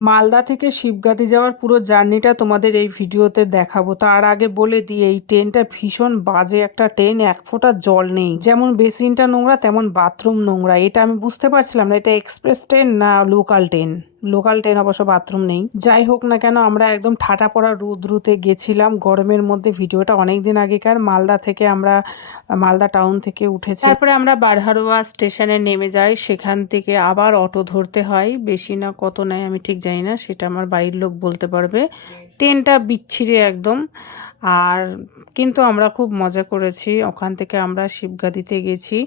মালদা থেকে শিবগাতি যাওয়ার পুরো জার্নিটা তোমাদের এই ভিডিওতে দেখাবো। তার আগে বলে দিই, এই ট্রেনটা ভীষণ বাজে একটা ট্রেন, এক ফোঁটা জল নেই। যেমন বেসিনটা নোংরা তেমন বাথরুম নোংরা। এটা আমি বুঝতে পারছিলাম না এটা এক্সপ্রেস ট্রেন না লোকাল ট্রেন। লোকাল ট্রেন অবশ্য বাথরুম নেই। যাই হোক না কেন, আমরা একদম ঠাটা পড়া রুদ্রুতে গেছিলাম গরমের মধ্যে। ভিডিওটা অনেক দিন আগেকার। মালদা থেকে আমরা মালদা টাউন থেকে উঠেছি, তারপরে আমরা বারহারোয়া স্টেশনে নেমে যাই। সেখান থেকে আবার অটো ধরতে হয়, বেশি না কত নেয় আমি ঠিক জানি না, সেটা আমার বাড়ির লোক বলতে পারবে। ট্রেনটা বিচ্ছিরি একদম। আর কিন্তু আমরা খুব মজা করেছি। ওখান থেকে আমরা শিবগাদিতে গেছি।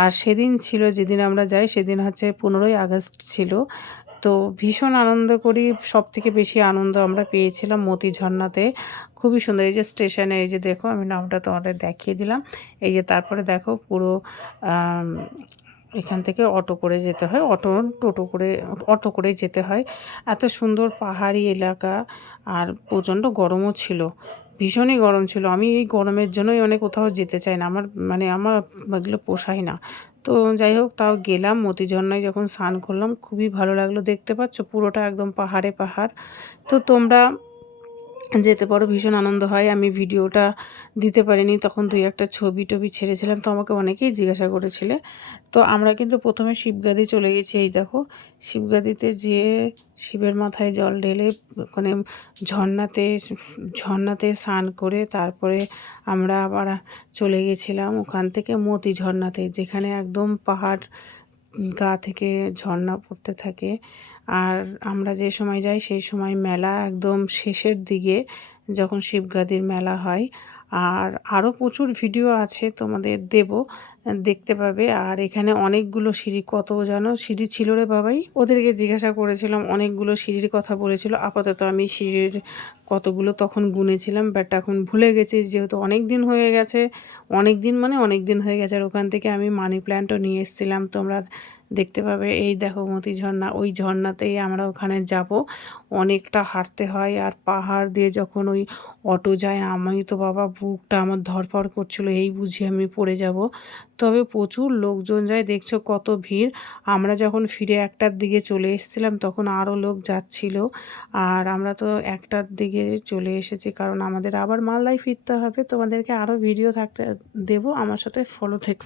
আর সেদিন ছিল, যেদিন আমরা যাই সেদিন হচ্ছে 15ই আগস্ট ছিল। তো ভীষণ আনন্দ করি। সব থেকে বেশি আনন্দ আমরা পেয়েছিলাম মতি ঝর্ণাতে। খুবই সুন্দর। এই যে স্টেশনে, এই যে দেখো আমি নামটা তোমাদের দেখিয়ে দিলাম। এই যে তারপরে দেখো পুরো এখান থেকে অটো করে যেতে হয়, অটো করে যেতে হয়। এত সুন্দর পাহাড়ি এলাকা। আর প্রচণ্ড গরমও ছিল, ভীষণই গরম ছিল। আমি এই গরমের জন্যই অনেক কোথাও যেতে চাই না, আমার এগুলো পোষায় না। তো যাই হোক, তাও গেলাম। মতি ঝর্ণায় যখন স্নান করলাম খুবই ভালো লাগলো। দেখতে পাচ্ছ পুরোটা একদম পাহাড়ে পাহাড়। তো তোমরা যেতে পারো, ভীষণ আনন্দ হয়। আমি ভিডিওটা দিতে পারিনি, তখন দুই একটা ছবি টবি ছেড়েছিলাম, তো আমাকে অনেকেই জিজ্ঞাসা করেছিলে। তো আমরা কিন্তু প্রথমে শিবগাদি চলে গেছি। এই দেখো, শিবগাদিতে যেয়ে শিবের মাথায় জল ঢেলে ওখানে ঝর্ণাতে ঝর্ণাতে স্নান করে তারপরে আমরা আবার চলে গেছিলাম ওখান থেকে মতি ঝর্ণাতে, যেখানে একদম পাহাড় গা থেকে ঝর্ণা পড়তে থাকে। আর আমরা যে সময় যাই সেই সময় মেলা একদম শেষের দিকে, যখন শিবগাদির মেলা হয়। আর আরও প্রচুর ভিডিও আছে, তোমাদের দেব, দেখতে পাবে। আর এখানে অনেকগুলো সিঁড়ি, কত জানো সিঁড়ি ছিল রে বাবাই, ওদেরকে জিজ্ঞাসা করেছিলাম, অনেকগুলো সিঁড়ির কথা বলেছিল। আপাতত আমি সিঁড়ির কতগুলো তখন গুনেছিলাম, বাট এখন ভুলে গেছি, যেহেতু অনেক দিন হয়ে গেছে। অনেক দিন মানে অনেক দিন হয়ে গেছে। আর ওখান থেকে আমি মানি প্ল্যান্টও নিয়ে এসেছিলাম, তোমরা দেখতে পাবে। এই দেখো মতি ঝর্ণা, ওই ঝর্ণাতেই আমরা ওখানে যাব। অনেকটা হাঁটতে হয়, আর পাহাড় দিয়ে যখন ওই অটো যায়, আমি তো বাবা বুকটা আমার ধড়ফড় করছিল, এই বুঝি আমি পড়ে যাব। তবে প্রচুর লোকজন যায়, দেখছো কত ভিড়। আমরা যখন ফিরে 1টার দিকে চলে এসেছিলাম তখন আরও লোক যাচ্ছিল। আর আমরা তো 1টার দিকে চলে এসেছি, কারণ আমাদের আবার মালদায় ফিরতে হবে। তোমাদেরকে আরও ভিডিও থাকতে দেবো, আমার সাথে ফলো থেকো।